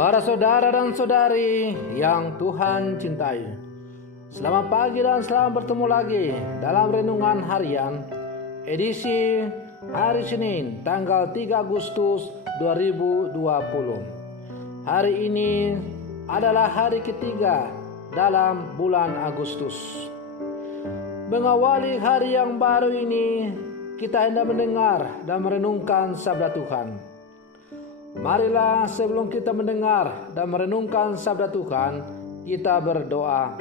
Para saudara dan saudari yang Tuhan cintai, selamat pagi dan selamat bertemu lagi dalam Renungan Harian edisi hari Senin tanggal 3 Agustus 2020. Hari ini adalah hari ketiga dalam bulan Agustus. Mengawali hari yang baru ini, kita hendak mendengar dan merenungkan sabda Tuhan. Marilah sebelum kita mendengar dan merenungkan sabda Tuhan, kita berdoa.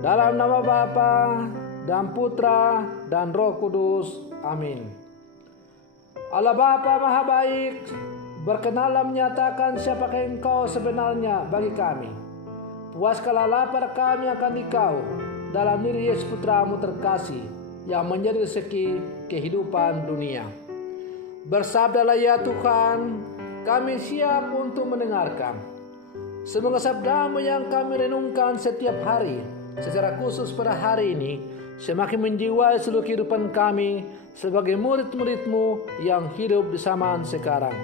Dalam nama Bapa dan Putra dan Roh Kudus. Amin. Allah Bapa Maha Baik, berkenanlah menyatakan siapakah Engkau sebenarnya bagi kami. Puaskanlah lapar kami akan Engkau dalam diri Yesus Putramu terkasih yang menjadi rezeki kehidupan dunia. Bersabdalah ya Tuhan, kami siap untuk mendengarkan. Semoga sabdamu yang kami renungkan setiap hari, secara khusus pada hari ini, semakin menjiwai seluruh kehidupan kami sebagai murid-murid-Mu yang hidup di zaman sekarang.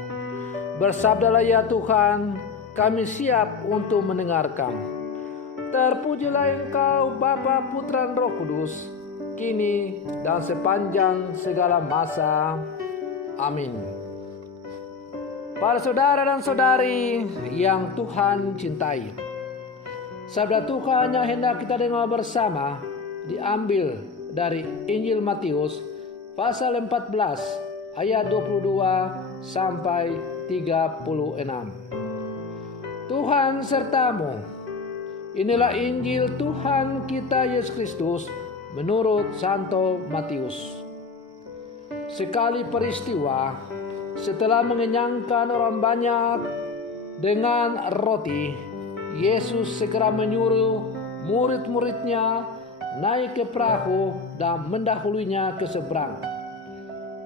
Bersabdalah ya Tuhan, kami siap untuk mendengarkan. Terpujilah Engkau Bapa, Putra dan Roh Kudus, kini dan sepanjang segala masa. Amin. Para saudara dan saudari yang Tuhan cintai, sabda Tuhan yang hendak kita dengar bersama diambil dari Injil Matius pasal 14 ayat 22 sampai 36. Tuhan sertamu. Inilah Injil Tuhan kita Yesus Kristus menurut Santo Matius. Sekali peristiwa, setelah mengenyangkan orang banyak dengan roti, Yesus segera menyuruh murid-muridnya naik ke perahu dan mendahulunya ke seberang.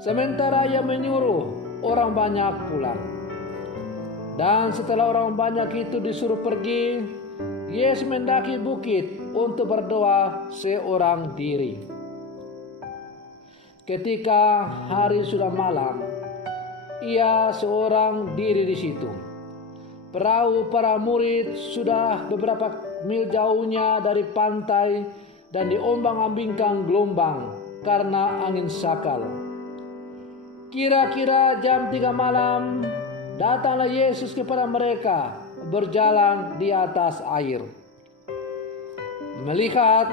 Sementara ia menyuruh orang banyak pulang. Dan setelah orang banyak itu disuruh pergi, Yesus mendaki bukit untuk berdoa seorang diri. Ketika hari sudah malam, ia seorang diri di situ. Perahu para murid sudah beberapa mil jauhnya dari pantai dan diombang-ambingkan gelombang karena angin sakal. Kira-kira jam 3 malam, datanglah Yesus kepada mereka berjalan di atas air. Melihat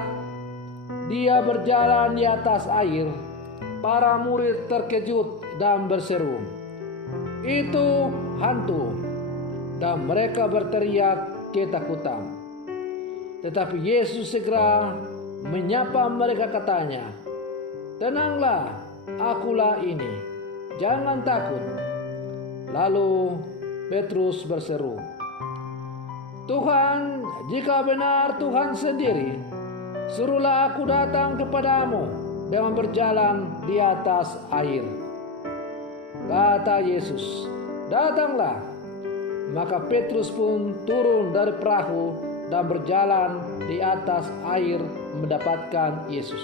dia berjalan di atas air, para murid terkejut dan berseru, "Itu hantu!" Dan mereka berteriak ketakutan. Tetapi Yesus segera menyapa mereka, katanya, "Tenanglah, akulah ini, jangan takut." Lalu Petrus berseru, "Tuhan, jika benar Tuhan sendiri, suruhlah aku datang kepadamu dengan berjalan di atas air." Kata Yesus, "Datanglah." Maka Petrus pun turun dari perahu dan berjalan di atas air mendapatkan Yesus.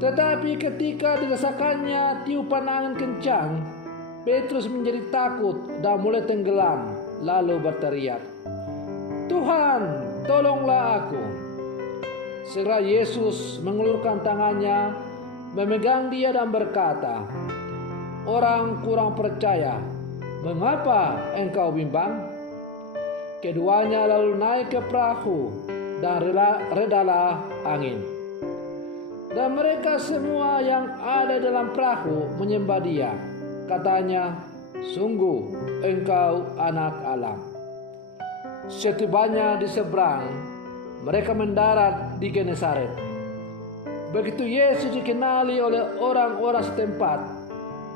Tetapi ketika dirasakannya tiupan angin kencang, Petrus menjadi takut dan mulai tenggelam, lalu berteriak, "Tuhan, tolonglah aku." Segera Yesus mengulurkan tangannya, memegang dia dan berkata, "Orang kurang percaya, mengapa engkau bimbang?" Keduanya lalu naik ke perahu dan redalah angin. Dan mereka semua yang ada dalam perahu menyembah dia. Katanya, "Sungguh engkau anak Allah." Setibanya di seberang, mereka mendarat di Genesaret. Begitu Yesus dikenali oleh orang-orang setempat,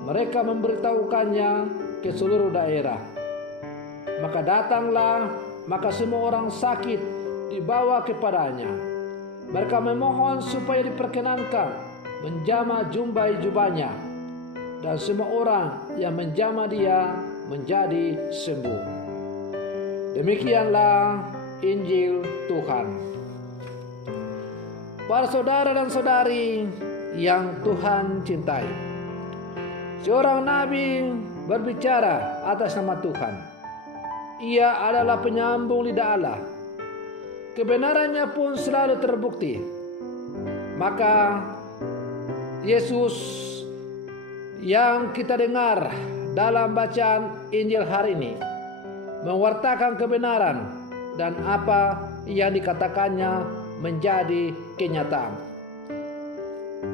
mereka memberitahukannya ke seluruh daerah. Maka semua orang sakit dibawa kepadanya. Mereka memohon supaya diperkenankan menjamah jubahnya, dan semua orang yang menjamah dia menjadi sembuh. Demikianlah Injil Tuhan. Para saudara dan saudari yang Tuhan cintai, seorang nabi berbicara atas nama Tuhan. Ia adalah penyambung lidah Allah. Kebenarannya pun selalu terbukti. Maka Yesus yang kita dengar dalam bacaan Injil hari ini mewartakan kebenaran, dan apa yang dikatakannya menjadi kenyataan.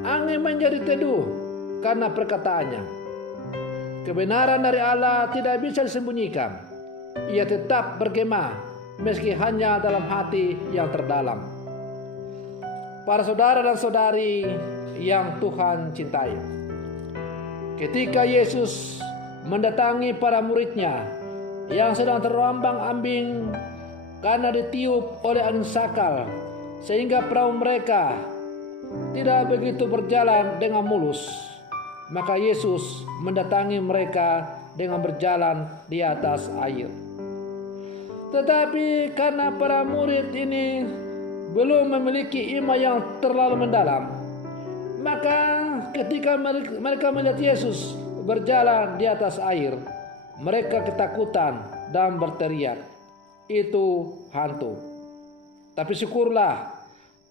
Angin menjadi teduh karena perkataannya. Kebenaran dari Allah tidak bisa disembunyikan. Ia tetap bergema meski hanya dalam hati yang terdalam. Para saudara dan saudari yang Tuhan cintai, ketika Yesus mendatangi para muridnya yang sedang terombang-ambing karena ditiup oleh angin sakal, sehingga perahu mereka tidak begitu berjalan dengan mulus, maka Yesus mendatangi mereka dengan berjalan di atas air. Tetapi karena para murid ini belum memiliki iman yang terlalu mendalam, maka ketika mereka melihat Yesus berjalan di atas air, mereka ketakutan dan berteriak, "Itu hantu." Tapi syukurlah,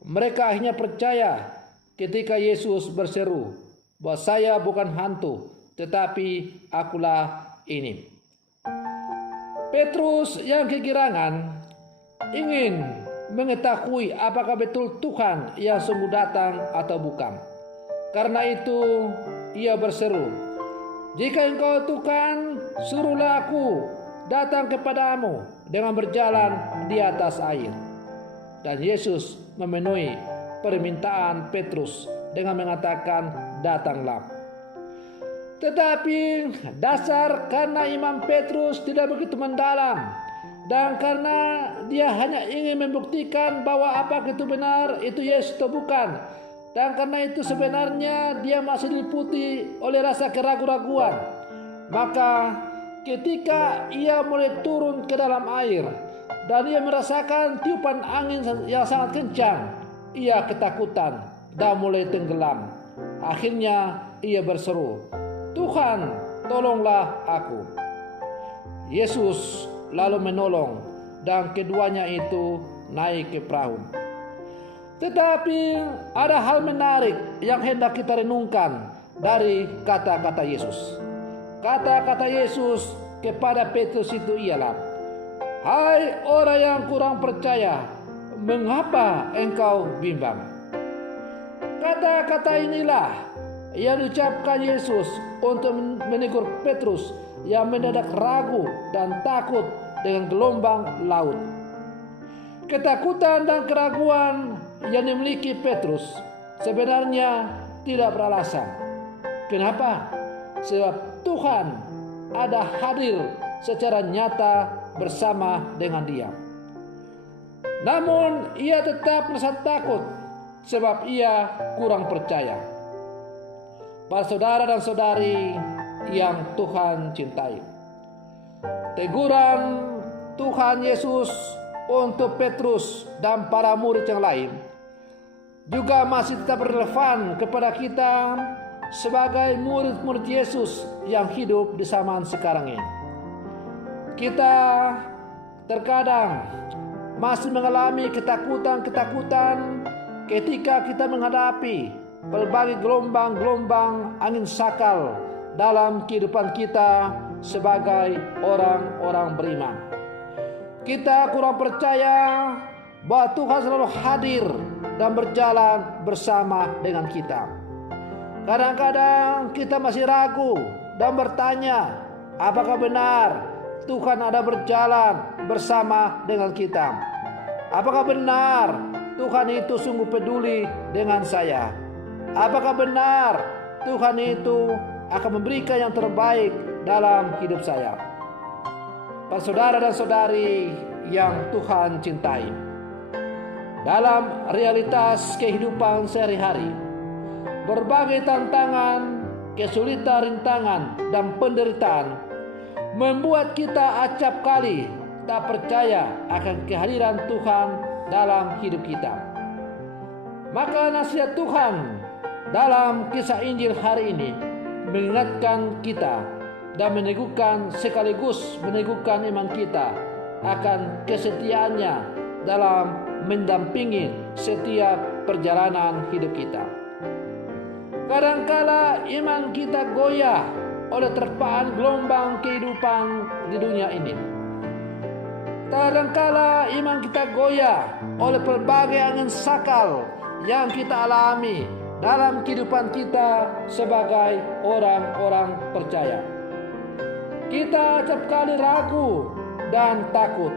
mereka akhirnya percaya ketika Yesus berseru bahwa saya bukan hantu, tetapi akulah ini. Petrus yang kegirangan ingin mengetahui apakah betul Tuhan yang sungguh datang atau bukan. Karena itu ia berseru, "Jika engkau Tuhan, suruhlah aku datang kepadamu dengan berjalan di atas air." Dan Yesus memenuhi permintaan Petrus dengan mengatakan, "Datanglah." Tetapi dasar karena iman Petrus tidak begitu mendalam, dan karena dia hanya ingin membuktikan bahwa apakah itu benar, itu Yesus atau bukan, dan karena itu sebenarnya dia masih diliputi oleh rasa keraguan-raguan, maka ketika ia mulai turun ke dalam air dan ia merasakan tiupan angin yang sangat kencang, ia ketakutan dan mulai tenggelam. Akhirnya ia berseru, "Tuhan, tolonglah aku." Yesus lalu menolong, dan keduanya itu naik ke perahu. Tetapi ada hal menarik yang hendak kita renungkan dari kata-kata Yesus. Kata-kata Yesus kepada Petrus itu ialah, "Hai orang yang kurang percaya, mengapa engkau bimbang?" Kata-kata inilah yang diucapkan Yesus untuk menegur Petrus yang mendadak ragu dan takut dengan gelombang laut. Ketakutan dan keraguan yang dimiliki Petrus sebenarnya tidak beralasan. Kenapa? Sebab Tuhan ada hadir secara nyata bersama dengan dia. Namun ia tetap merasa takut sebab ia kurang percaya. Para saudara dan saudari yang Tuhan cintai, teguran Tuhan Yesus untuk Petrus dan para murid yang lain juga masih tetap relevan kepada kita sebagai murid-murid Yesus yang hidup di zaman sekarang ini. Kita terkadang masih mengalami ketakutan-ketakutan ketika kita menghadapi berbagai gelombang-gelombang angin sakal dalam kehidupan kita sebagai orang-orang beriman. Kita kurang percaya bahwa Tuhan selalu hadir dan berjalan bersama dengan kita. Kadang-kadang kita masih ragu dan bertanya, apakah benar Tuhan ada berjalan bersama dengan kita? Apakah benar Tuhan itu sungguh peduli dengan saya? Apakah benar Tuhan itu akan memberikan yang terbaik dalam hidup saya? Para saudara dan saudari yang Tuhan cintai, dalam realitas kehidupan sehari-hari, berbagai tantangan, kesulitan, rintangan, dan penderitaan membuat kita acap kali tak percaya akan kehadiran Tuhan dalam hidup kita. Maka nasihat Tuhan dalam kisah Injil hari ini mengingatkan kita dan meneguhkan sekaligus meneguhkan iman kita akan kesetiaannya dalam mendampingi setiap perjalanan hidup kita. Kadangkala iman kita goyah oleh terpaan gelombang kehidupan di dunia ini. Kadangkala iman kita goyah oleh berbagai angin sakal yang kita alami dalam kehidupan kita sebagai orang-orang percaya. Kita setiap kali ragu dan takut,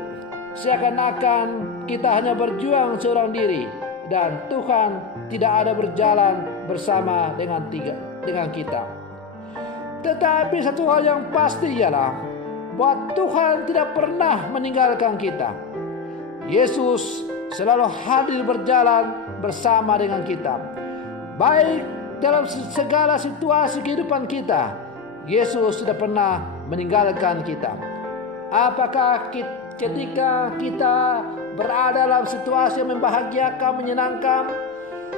seakan-akan kita hanya berjuang seorang diri dan Tuhan tidak ada berjalan bersama dengan kita. Tetapi satu hal yang pasti ialah bahwa Tuhan tidak pernah meninggalkan kita. Yesus selalu hadir berjalan bersama dengan kita. Baik dalam segala situasi kehidupan kita, Yesus tidak pernah meninggalkan kita. Apakah ketika kita berada dalam situasi yang membahagiakan, menyenangkan,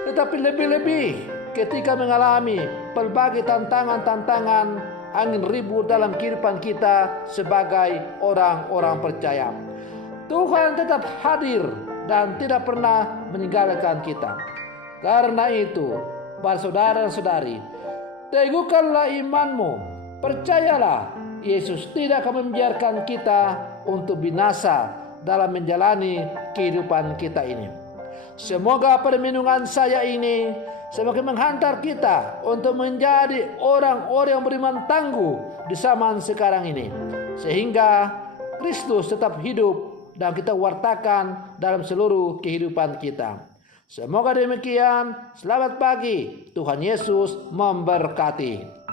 tetapi lebih-lebih ketika mengalami berbagai tantangan-tantangan, angin ribut dalam kehidupan kita sebagai orang-orang percaya. Tuhan tetap hadir dan tidak pernah meninggalkan kita. Karena itu, para saudara dan saudari, teguhkanlah imanmu, percayalah Yesus tidak akan membiarkan kita untuk binasa dalam menjalani kehidupan kita ini. Semoga permenungan saya ini semakin menghantar kita untuk menjadi orang-orang yang beriman tangguh di zaman sekarang ini, sehingga Kristus tetap hidup dan kita wartakan dalam seluruh kehidupan kita. Semoga demikian. Selamat pagi. Tuhan Yesus memberkati.